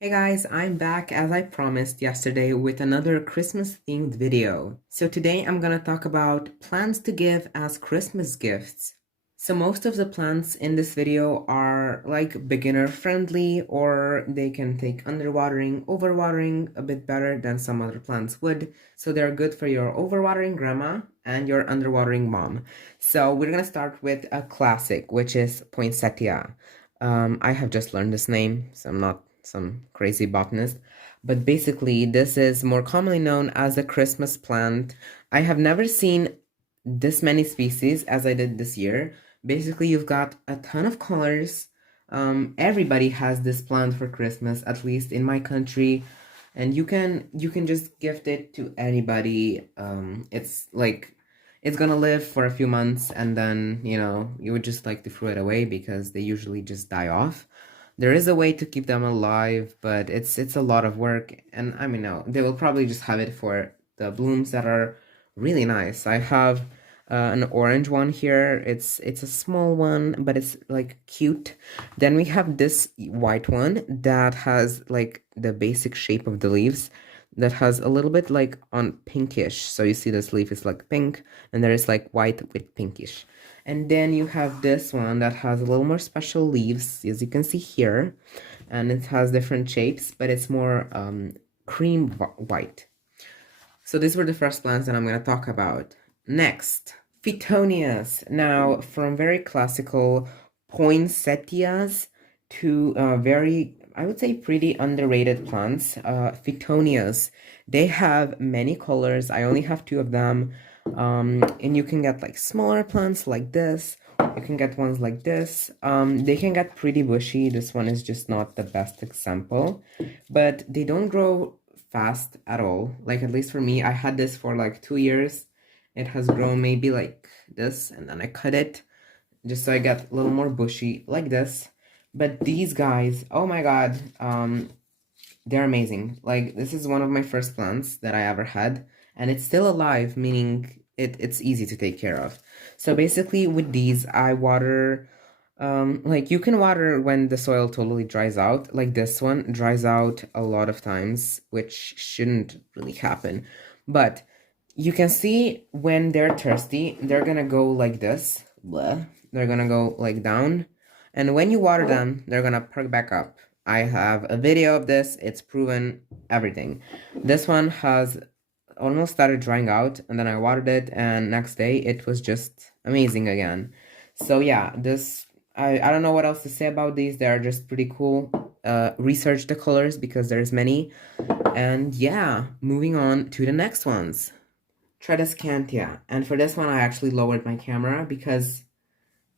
Hey guys, I'm back as I promised yesterday with another Christmas themed video. So today I'm gonna talk about plants to give as Christmas gifts. So most of the plants in this video are like beginner friendly, or they can take underwatering, overwatering a bit better than some other plants would. So they're good for your overwatering grandma and your underwatering mom. So we're gonna start with a classic, which is Poinsettia. I have just learned this name, so I'm not some crazy botanist, but basically this is more commonly known as a Christmas plant. I have never seen this many species as I did this year. Basically, you've got a ton of colors. Everybody has this plant for Christmas, at least in my country, and you can just gift it to anybody. It's gonna live for a few months, and then you would just like to throw it away because they usually just die off. There is a way to keep them alive, but it's a lot of work, and I mean, no, they will probably just have it for the blooms that are really nice. I have an orange one here. It's a small one, but it's like cute. Then we have this white one that has like the basic shape of the leaves, that has a little bit like on pinkish. So you see this leaf is like pink, and there is like white with pinkish. And then you have this one that has a little more special leaves, as you can see here, and it has different shapes, but it's more cream white. So these were the first plants that I'm going to talk about. Next, Fittonius. Now, from very classical poinsettias to very, I would say, pretty underrated plants, Fittonias. They have many colors. I only have two of them. And you can get like smaller plants like this. You can get ones like this. They can get pretty bushy. This one is just not the best example, but they don't grow fast at all. Like, at least for me, I had this for like 2 years. It has grown maybe like this, and then I cut it just so I get a little more bushy like this. But these guys, oh my god, they're amazing. Like, this is one of my first plants that I ever had, and it's still alive, meaning it's easy to take care of. So basically with these, I water, like, you can water when the soil totally dries out. Like, this one dries out a lot of times, which shouldn't really happen. But you can see when they're thirsty, they're gonna go like this. Bleh. They're gonna go like down. And when you water them, they're gonna perk back up. I have a video of this. It's proven everything. This one has almost started drying out, and then I watered it, and next day it was just amazing again. So yeah, I don't know what else to say about these. They're just pretty cool. Research the colors because there's many. And yeah, moving on to the next ones. Tradiscantia. And for this one, I actually lowered my camera because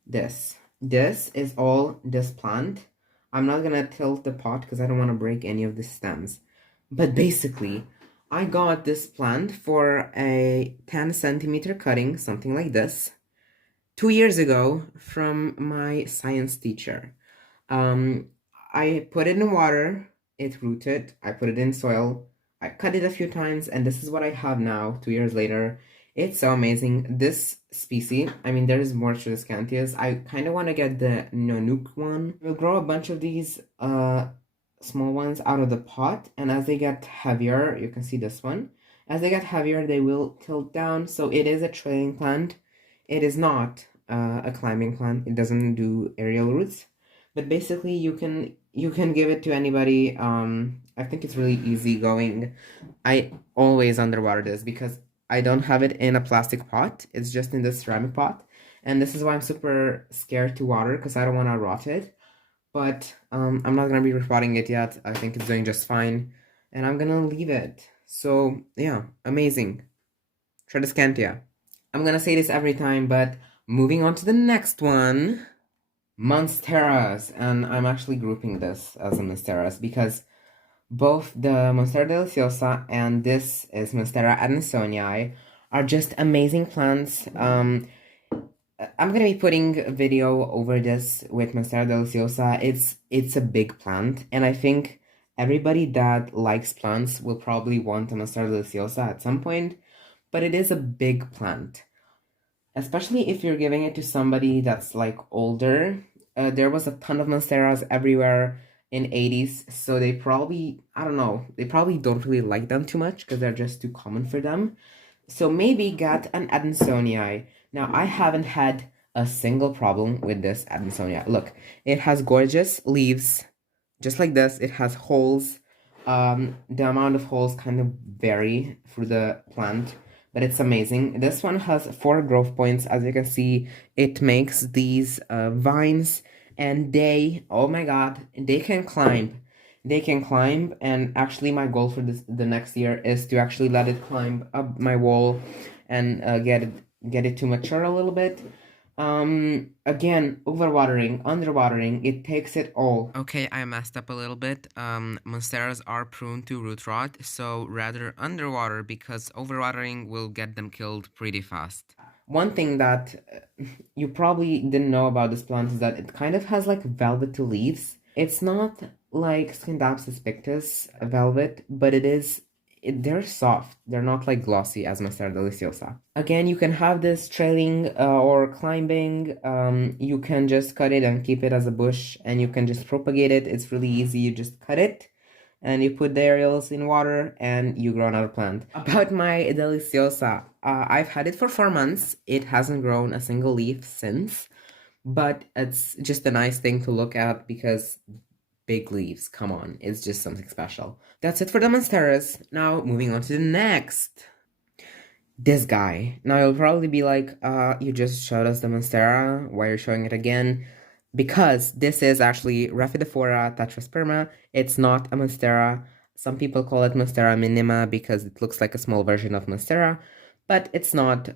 this is all this plant. I'm not gonna tilt the pot because I don't want to break any of the stems. But basically, I got this plant for a 10 centimeter cutting, something like this, 2 years ago from my science teacher. I put it in water, it rooted, I put it in soil, I cut it a few times, and this is what I have now, 2 years later. It's so amazing. This species, I mean, there is more Tradiscantias. I kind of want to get the Nanook one. We'll grow a bunch of these small ones out of the pot, and as they get heavier, you can see this one. As they get heavier, they will tilt down, so it is a trailing plant. It is not a climbing plant. It doesn't do aerial roots, but basically you can give it to anybody. I think it's really easy going. I always underwater this because I don't have it in a plastic pot. It's just in this ceramic pot, and this is why I'm super scared to water because I don't want to rot it. But I'm not gonna be repotting it yet. I think it's doing just fine, and I'm gonna leave it. So yeah, amazing. Tradiscantia. I'm gonna say this every time, but moving on to the next one. Monsteras, and I'm actually grouping this as a Monsteras because both the Monstera Deliciosa and this is Monstera Adansonii are just amazing plants. I'm gonna be putting a video over this with Monstera Deliciosa. It's a big plant, and I think everybody that likes plants will probably want a Monstera Deliciosa at some point, but it is a big plant. Especially if you're giving it to somebody that's like older. There was a ton of monsteras everywhere, in 80s, so they probably, I don't know, they probably don't really like them too much because they're just too common for them. So maybe get an Adansonii. Now, I haven't had a single problem with this Adansonia. Look, it has gorgeous leaves, just like this. It has holes. The amount of holes kind of vary through the plant, but it's amazing. This one has 4 growth points. As you can see, it makes these vines, and they, oh my god, they can climb. They can climb, and actually my goal for the next year is to actually let it climb up my wall and get it to mature a little bit. Again, overwatering, underwatering, it takes it all. Okay, I messed up a little bit. Monsteras are prone to root rot, so rather underwater because overwatering will get them killed pretty fast. One thing that you probably didn't know about this plant is that it kind of has like velvety leaves. It's not like Skindopsispictus velvet, but they're soft. They're not like glossy as Monstera Deliciosa. Again, you can have this trailing or climbing. You can just cut it and keep it as a bush, and you can just propagate it. It's really easy. You just cut it and you put the aerials in water and you grow another plant. About my Deliciosa, I've had it for 4 months. It hasn't grown a single leaf since, but it's just a nice thing to look at because big leaves, come on, it's just something special. That's it for the Monsteras. Now, moving on to the next. This guy. Now, you'll probably be like, you just showed us the Monstera, why are you showing it again? Because this is actually Raphidophora Tetrasperma. It's not a Monstera. Some people call it Monstera minima because it looks like a small version of Monstera, but it's not.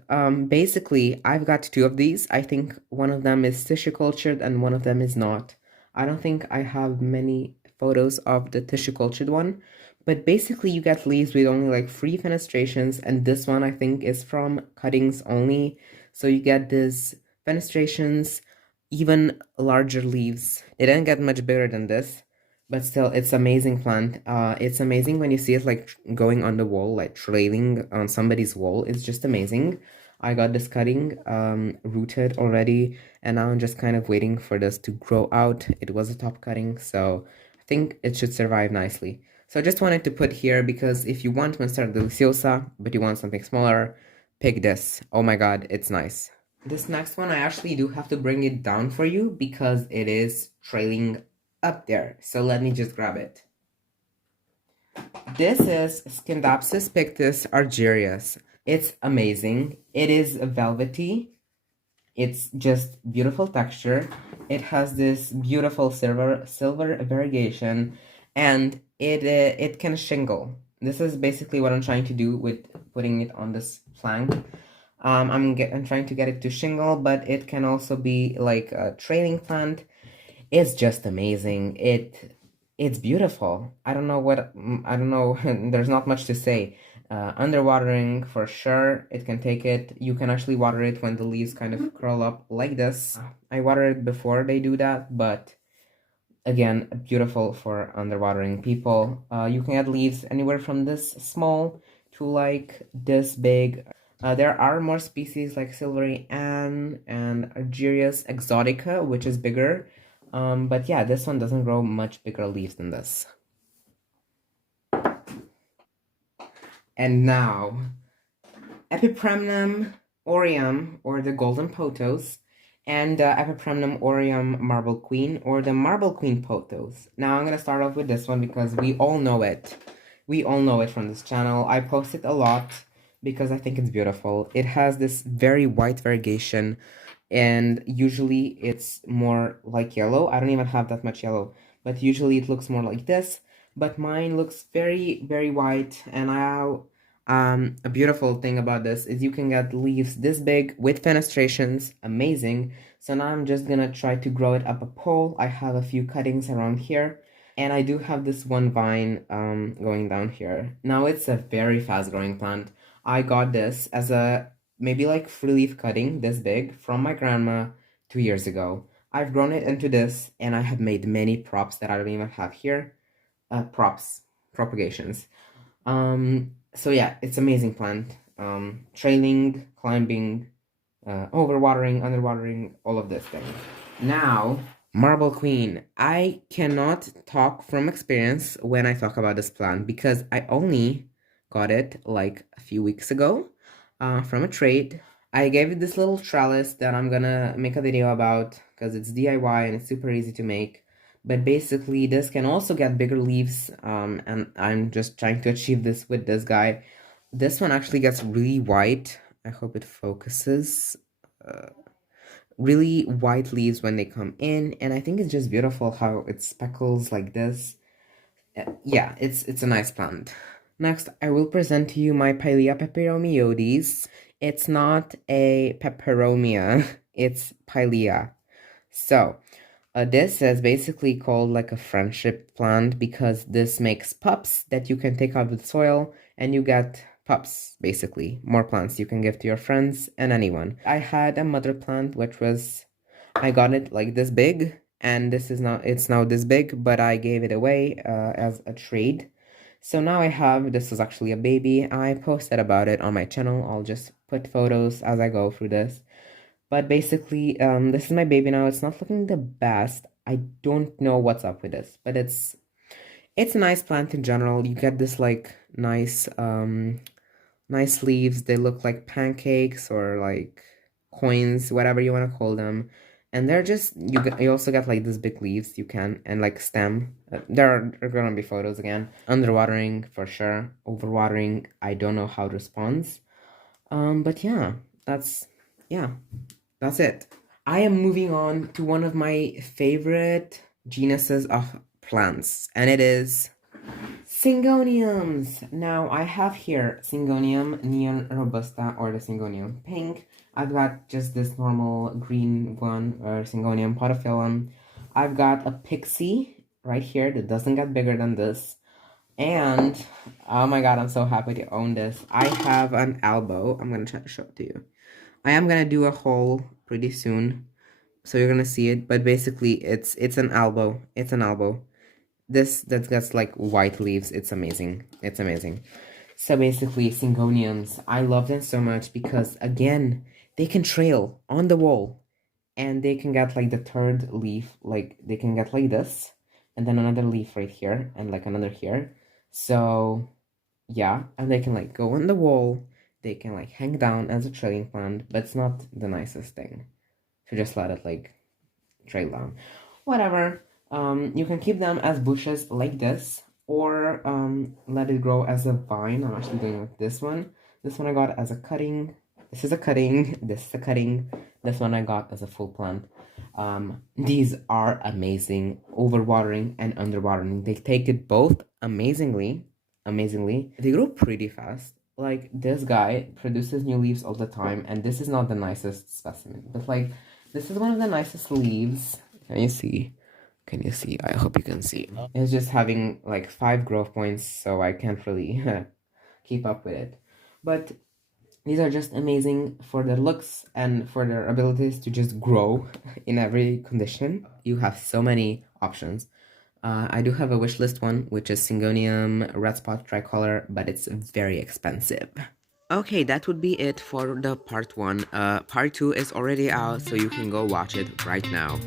Basically, I've got 2 of these. I think one of them is tissue cultured and one of them is not. I don't think I have many photos of the tissue cultured one, but basically you get leaves with only like 3 fenestrations, and this one I think is from cuttings only. So you get these fenestrations, even larger leaves. They didn't get much bigger than this, but still, it's amazing plant. It's amazing when you see it like going on the wall, like trailing on somebody's wall. It's just amazing. I got this cutting rooted already, and now I'm just kind of waiting for this to grow out. It was a top cutting, so I think it should survive nicely. So I just wanted to put here because if you want Monstera Deliciosa, but you want something smaller, pick this. Oh my god, it's nice. This next one, I actually do have to bring it down for you because it is trailing up there. So let me just grab it. This is Skindopsispictus Argerius. It's amazing. It is velvety. It's just beautiful texture. It has this beautiful silver variegation, and it can shingle. This is basically what I'm trying to do with putting it on this flank. I'm trying to get it to shingle, but it can also be like a trailing plant. It's just amazing. It's beautiful. I don't know. There's not much to say. Underwatering for sure. It can take it. You can actually water it when the leaves kind of curl up like this. I water it before they do that, but again, beautiful for underwatering people. You can get leaves anywhere from this small to like this big. There are more species like Silvery Anne and Argerius exotica, which is bigger. But yeah, this one doesn't grow much bigger leaves than this. And now, Epipremnum Orium, or the Golden Pothos, and Epipremnum Orium Marble Queen, or the Marble Queen Pothos. Now I'm going to start off with this one because we all know it. We all know it from this channel. I post it a lot because I think it's beautiful. It has this very white variegation, and usually it's more like yellow. I don't even have that much yellow, but usually it looks more like this. But mine looks very, very white, and a beautiful thing about this is you can get leaves this big with fenestrations. Amazing. So now I'm just gonna try to grow it up a pole. I have a few cuttings around here, and I do have this one vine going down here. Now it's a very fast growing plant. I got this as a maybe like 3-leaf cutting this big from my grandma 2 years ago. I've grown it into this, and I have made many props that I don't even have here. Propagations. So yeah, it's amazing plant. Trailing, climbing, overwatering, underwatering, all of this thing. Now, Marble Queen. I cannot talk from experience when I talk about this plant because I only got it like a few weeks ago from a trade. I gave it this little trellis that I'm gonna make a video about because it's DIY and it's super easy to make. But basically, this can also get bigger leaves, and I'm just trying to achieve this with this guy. This one actually gets really white. I hope it focuses. Really white leaves when they come in, and I think it's just beautiful how it speckles like this. Yeah, it's a nice plant. Next, I will present to you my Paelia Pepiromiyotis. It's not a peperomia, it's Paelia. So, this is basically called like a friendship plant because this makes pups that you can take out of the soil and you get pups, basically. More plants you can give to your friends and anyone. I had a mother plant which was, I got it like this big, and it's now this big, but I gave it away as a trade. So now this is actually a baby. I posted about it on my channel. I'll just put photos as I go through this. But basically, this is my baby now. It's not looking the best. I don't know what's up with this, but it's a nice plant in general. You get this like nice nice leaves. They look like pancakes or like coins, whatever you want to call them. And they're just, you also get like these big leaves you can, and like stem. There are gonna be photos again. Underwatering for sure. Overwatering, I don't know how it responds. But yeah, that's it. I am moving on to one of my favorite genuses of plants, and it is Syngoniums. Now, I have here Syngonium Neon Robusta, or the Syngonium Pink. I've got just this normal green one, or Syngonium Podophyllum. I've got a Pixie right here that doesn't get bigger than this. And, oh my god, I'm so happy to own this. I have an elbow. I'm gonna try to show it to you. I am gonna do a haul pretty soon, so you're gonna see it. But basically, it's an elbow. It's an elbow. That gets like white leaves. It's amazing. It's amazing. So basically, Syngoniums, I love them so much because again, they can trail on the wall, and they can get like the third leaf. Like they can get like this, and then another leaf right here, and like another here. So yeah, and they can like go on the wall. They can like hang down as a trailing plant, but it's not the nicest thing to just let it like trail down. Whatever. You can keep them as bushes like this, or let it grow as a vine. I'm actually doing with this one. This one I got as a cutting. This is a cutting. This is a cutting. This one I got as a full plant. These are amazing. Overwatering and underwatering. They take it both amazingly. They grow pretty fast. Like, this guy produces new leaves all the time, and this is not the nicest specimen, but like, this is one of the nicest leaves. Can you see? Can you see? I hope you can see. It's just having like 5 growth points, so I can't really keep up with it. But these are just amazing for their looks and for their abilities to just grow in every condition. You have so many options. I do have a wishlist one, which is Syngonium Red Spot Tricolor, but it's very expensive. Okay, that would be it for the part 1. Part 2 is already out, so you can go watch it right now.